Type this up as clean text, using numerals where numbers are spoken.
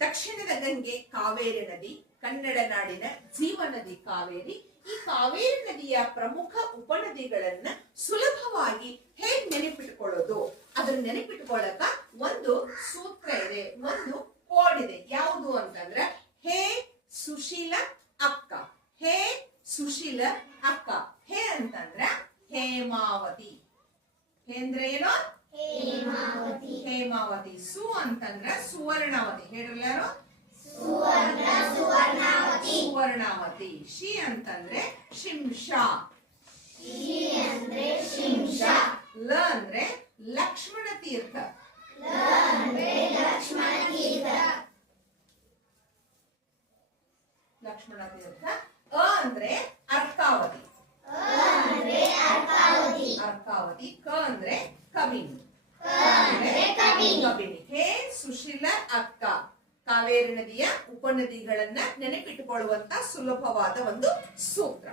ದಕ್ಷಿಣದ ಗಂಗೆ ಕಾವೇರಿ ನದಿ, ಕನ್ನಡ ನಾಡಿನ ಜೀವನದಿ ಕಾವೇರಿ. ಈ ಕಾವೇರಿ ನದಿಯ ಪ್ರಮುಖ ಉಪನದಿಗಳನ್ನ ಸುಲಭವಾಗಿ ಹೇಗ್ ನೆನಪಿಟ್ಕೊಳ್ಳೋದು? ಅದನ್ನ ನೆನಪಿಟ್ಕೊಳ್ಳಕ ಒಂದು ಸೂತ್ರ ಇದೆ, ಒಂದು ಕೋಡ್ ಇದೆ. ಯಾವುದು ಅಂತಂದ್ರೆ ಹೇ ಸುಶೀಲ ಅಕ್ಕ. ಹೇ ಸುಶೀಲ ಅಕ್ಕ. ಹೇ ಅಂತಂದ್ರ ಹೇಮಾವತಿ. ಹೇ ಅಂದ್ರೆ ಏನು? ಹೇಮಾವತಿ. ಸು ಅಂತಂದ್ರ ಸುವರ್ಣವತಿ. ಹೇಳ್ರಲ್ಲಾರು? ಸುವರ್ಣಾವತಿ. ಶಿ ಅಂತಂದ್ರೆ ಶಿಂಷ. ಲ ಅಂದ್ರೆ ಲಕ್ಷ್ಮಣ ತೀರ್ಥ. ಲಕ್ಷ್ಮಣ ತೀರ್ಥ. ಅ ಅಂದ್ರೆ ಅರ್ಕಾವತಿ. ಅರ್ಕಾವತಿ. ಕ ಅಂದ್ರೆ ಕಬಿನಿ. ಕಬಿನಿ. ಹೇ ಸುಶೀಲ ಅಕ್ಕ. ಕಾವೇರಿ ನದಿಯ ಉಪನದಿಗಳನ್ನ ನೆನಪಿಟ್ಟುಕೊಳ್ಳುವಂತ ಸುಲಭವಾದ ಒಂದು ಸೂತ್ರ.